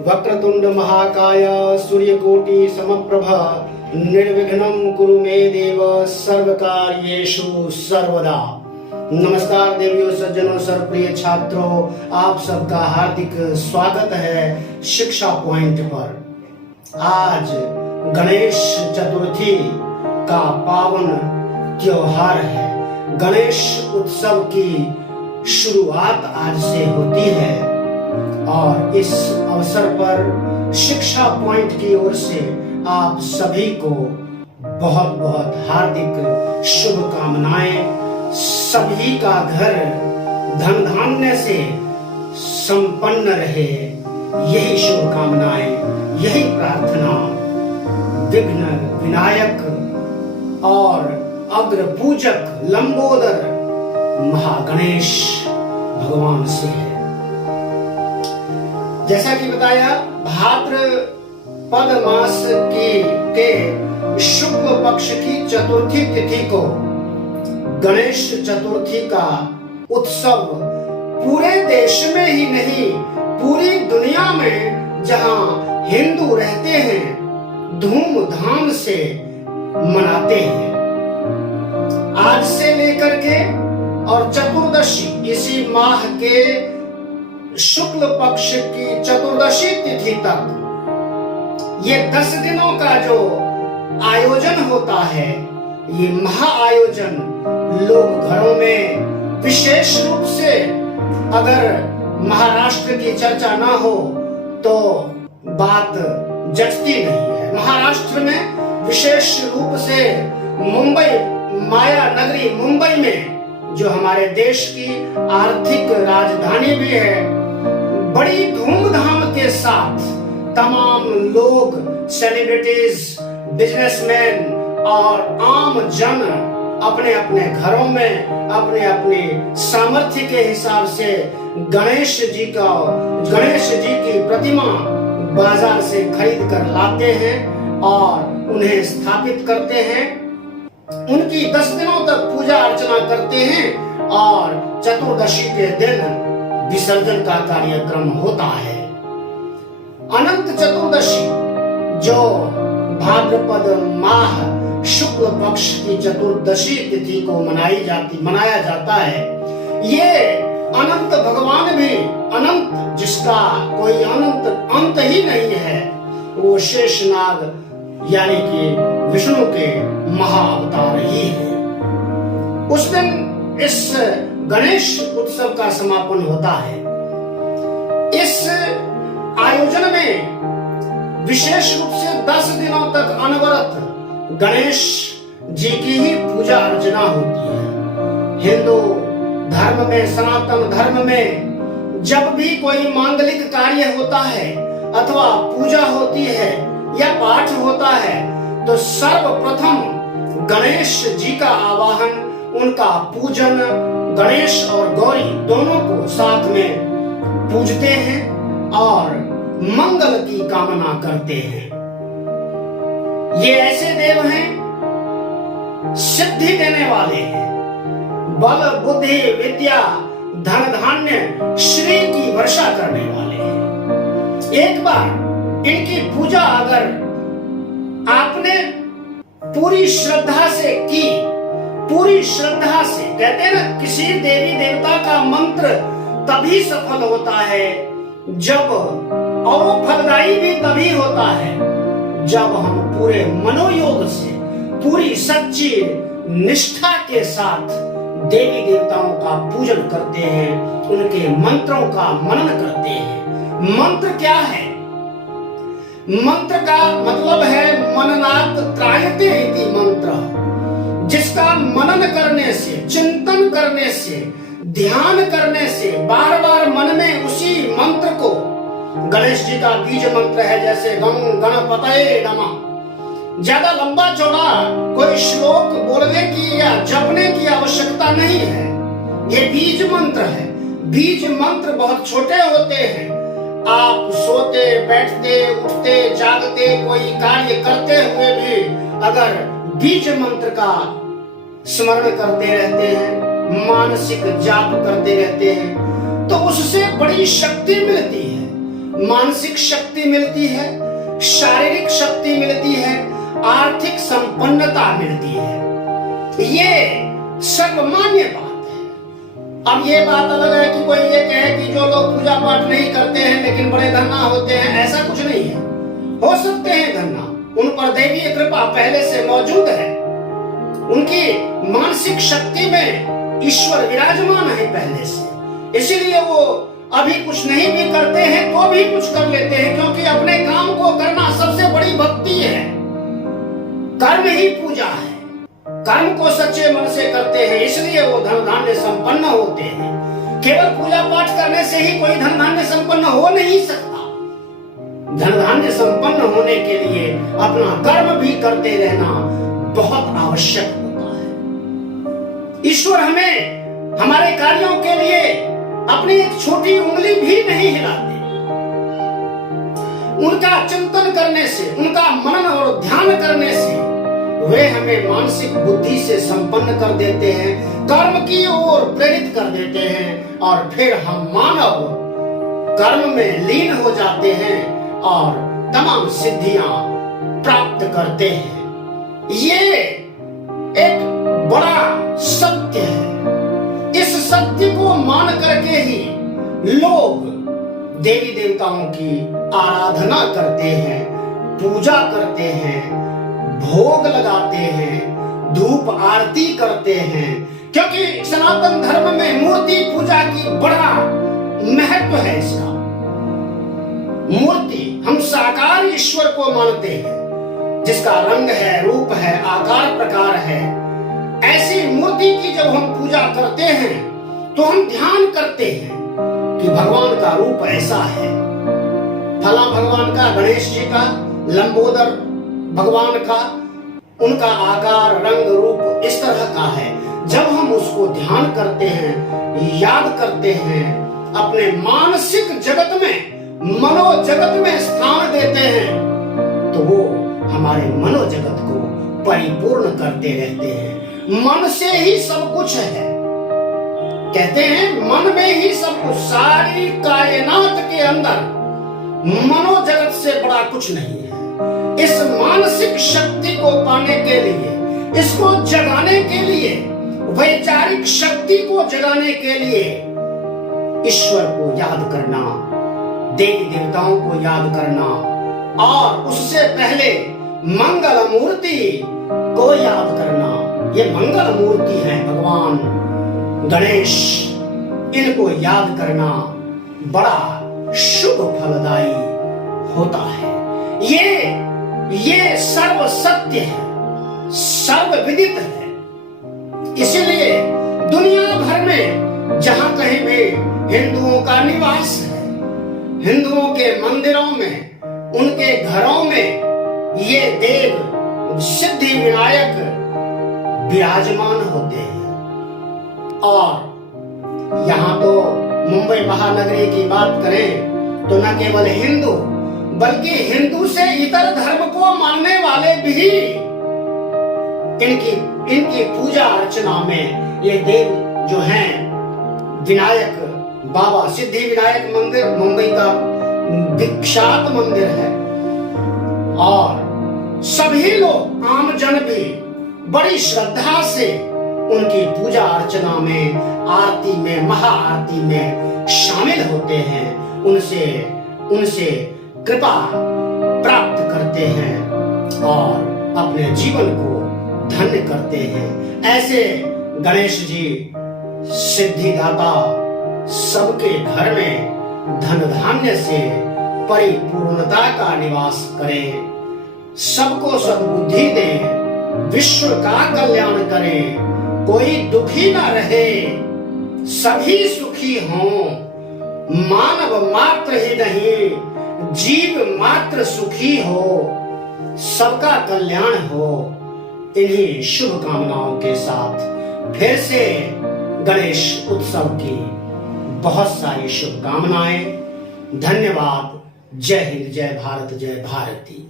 वक्रतुंड महाकाय सूर्यकोटि समप्रभा निर्विघ्नं कुरु मे देव सर्वकार्येषु सर्वदा। नमस्कार देवियों, सज्जनों, सर्वप्रिय छात्रों, आप सबका हार्दिक स्वागत है शिक्षा पॉइंट पर। आज गणेश चतुर्थी का पावन त्योहार है। गणेश उत्सव की शुरुआत आज से होती है और इस अवसर पर शिक्षा पॉइंट की ओर से आप सभी को बहुत बहुत हार्दिक शुभकामनाएं। सभी का घर धन धान्य से संपन्न रहे, यही शुभकामनाएं, यही प्रार्थना विघ्न विनायक और अग्र पूजक लंबोदर महागणेश भगवान से है। जैसा कि बताया, भाद्रपद मास के शुक्ल पक्ष की चतुर्थी तिथि को गणेश चतुर्थी का उत्सव पूरे देश में ही नहीं, पूरी दुनिया में जहां हिंदू रहते हैं धूमधाम से मनाते हैं। आज से लेकर के और चतुर्दशी, इसी माह के शुक्ल पक्ष की चतुर्दशी तिथि तक ये 10 दिनों का जो आयोजन होता है, ये महाआयोजन लोग घरों में विशेष रूप से, अगर महाराष्ट्र की चर्चा ना हो तो बात जचती नहीं है। महाराष्ट्र में विशेष रूप से मुंबई, माया नगरी मुंबई में, जो हमारे देश की आर्थिक राजधानी भी है, बड़ी धूमधाम के साथ तमाम लोग, सेलिब्रिटीज, बिजनेसमैन और आम जन अपने अपने घरों में अपने अपने सामर्थ्य के हिसाब से गणेश जी की प्रतिमा बाजार से खरीद कर लाते हैं और उन्हें स्थापित करते हैं। उनकी 10 दिनों तक पूजा अर्चना करते हैं और चतुर्दशी के दिन विसर्जन का कार्यक्रम होता है। अनंत चतुर्दशी, जो भाद्रपद माह शुक्ल पक्ष की चतुर्दशी तिथि को मनाया जाता है, ये अनंत भगवान भी, अनंत जिसका कोई अंत ही नहीं है, वो शेषनाग यानी कि विष्णु के महाअवतार ही है। उस दिन इस गणेश उत्सव का समापन होता है। इस आयोजन में विशेष रूप से 10 दिनों तक अनवरत गणेश जी की ही पूजा अर्चना होती है। हिंदू धर्म में, सनातन धर्म में जब भी कोई मांगलिक कार्य होता है अथवा पूजा होती है या पाठ होता है तो सर्वप्रथम गणेश जी का आवाहन, उनका पूजन, गणेश और गौरी दोनों को साथ में पूजते हैं और मंगल की कामना करते हैं। ये ऐसे देव हैं, सिद्धि देने वाले हैं, बल बुद्धि विद्या धन धान्य श्री की वर्षा करने वाले हैं। एक बार इनकी पूजा अगर आपने पूरी श्रद्धा से की, पूरी श्रद्धा से, कहते हैं ना, किसी देवी देवता का मंत्र तभी सफल होता है जब, और वो फलदायी भी तभी होता है जब हम पूरे मनोयोग से, पूरी सच्ची निष्ठा के साथ देवी देवताओं का पूजन करते हैं, उनके मंत्रों का मनन करते हैं। मंत्र क्या है? मंत्र का मतलब है मननात् त्रायते इति मंत्र, जिसका मनन करने से, चिंतन करने से, ध्यान करने से, बार बार मन में उसी मंत्र को, गणेश जी का बीज मंत्र है जैसे गं गणपतये नमः, ज्यादा लंबा चौड़ा कोई श्लोक बोलने की या जपने की आवश्यकता नहीं है। ये बीज मंत्र है। बीज मंत्र बहुत छोटे होते हैं। आप सोते, बैठते, उठते, जागते, कोई कार्य करते हुए भी अगर बीज मंत्र का स्मरण करते रहते हैं, मानसिक जाप करते रहते हैं, तो उससे बड़ी शक्ति मिलती है। मानसिक शक्ति मिलती है, शारीरिक शक्ति मिलती है, आर्थिक संपन्नता मिलती है। ये सर्वमान्य बात है। अब ये बात अलग है कि कोई ये कहे कि जो लोग पूजा पाठ नहीं करते हैं लेकिन बड़े धन्ना होते हैं, ऐसा कुछ नहीं है। हो सकते हैं धन्ना, उन पर दैवीय कृपा पहले से मौजूद है, उनकी मानसिक शक्ति में ईश्वर विराजमान है पहले से, इसीलिए वो अभी कुछ नहीं भी करते हैं तो भी कुछ कर लेते हैं, क्योंकि अपने काम को करना सबसे बड़ी भक्ति है। कर्म ही पूजा है। कर्म को सच्चे मन से करते हैं, इसलिए वो धन धान्य संपन्न होते हैं। केवल पूजा पाठ करने से ही कोई धन धान्य संपन्न हो नहीं सकता। धन धान्य संपन्न होने के लिए अपना कर्म भी करते रहना बहुत आवश्यक होता है। ईश्वर हमें हमारे कार्यों के लिए अपनी एक छोटी उंगली भी नहीं हिलाते। उनका चिंतन करने से, उनका मनन और ध्यान करने से वे हमें मानसिक बुद्धि से संपन्न कर देते हैं, कर्म की ओर प्रेरित कर देते हैं, और फिर हम मानव कर्म में लीन हो जाते हैं और तमाम सिद्धियां प्राप्त करते हैं। ये एक बड़ा सत्य है। इस सत्य को मान करके ही लोग देवी देवताओं की आराधना करते हैं, पूजा करते हैं, भोग लगाते हैं, धूप आरती करते हैं, क्योंकि सनातन धर्म में मूर्ति पूजा की बड़ा महत्व है। इसका मूर्ति, हम साकार ईश्वर को मानते हैं, जिसका रंग है, रूप है, आकार प्रकार है। ऐसी मूर्ति की जब हम पूजा करते हैं तो हम ध्यान करते हैं कि भगवान का रूप ऐसा है, फला भगवान का, गणेश जी का, लंबोदर भगवान का, उनका आकार, रंग, रूप इस तरह का है। जब हम उसको ध्यान करते हैं, याद करते हैं, अपने मानसिक जगत में, मनो जगत में स्थान देते हैं, तो वो हमारे मनो जगत को परिपूर्ण करते रहते हैं। मन से ही सब कुछ है। कहते हैं मन में ही सब कुछ, सारी कायनात के अंदर मनो जगत से बड़ा कुछ नहीं है। इस मानसिक शक्ति को पाने के लिए, इसको जगाने के लिए, वैचारिक शक्ति को जगाने के लिए ईश्वर को याद करना, देवी देवताओं को याद करना, और उससे पहले मंगल मूर्ति को याद करना। ये मंगल मूर्ति है भगवान गणेश, इनको याद करना बड़ा शुभ फलदायी होता है। ये सर्व सत्य है, सर्व विदित है। इसलिए दुनिया भर में जहां कहीं भी हिंदुओं का निवास है, हिंदुओं के मंदिरों में, उनके घरों में ये देव सिद्धि विनायक विराजमान होते हैं। और यहाँ तो मुंबई महानगरी की बात करें तो न केवल हिंदू बल्कि हिंदू से इतर धर्म को मानने वाले भी इनकी पूजा अर्चना में ये देव जो हैं, विनायक बाबा सिद्धि विनायक मंदिर मुंबई का विख्यात मंदिर है, और सभी लोग, आम जन भी बड़ी श्रद्धा से उनकी पूजा अर्चना में, आरती में, महाआरती में शामिल होते हैं, उनसे कृपा प्राप्त करते हैं और अपने जीवन को धन्य करते हैं। ऐसे गणेश जी सिद्धिदाता सबके घर में धन धान्य से परिपूर्णता का निवास करें, सबको सद्बुद्धि दें, विश्व का कल्याण करें, कोई दुखी ना रहे, सभी सुखी हों, मानव मात्र ही नहीं जीव मात्र सुखी हो, सबका कल्याण हो। इन्हीं शुभकामनाओं के साथ फिर से गणेश उत्सव की बहुत सारी शुभकामनाएं। धन्यवाद। जय हिंद, जय भारत, जय भारती।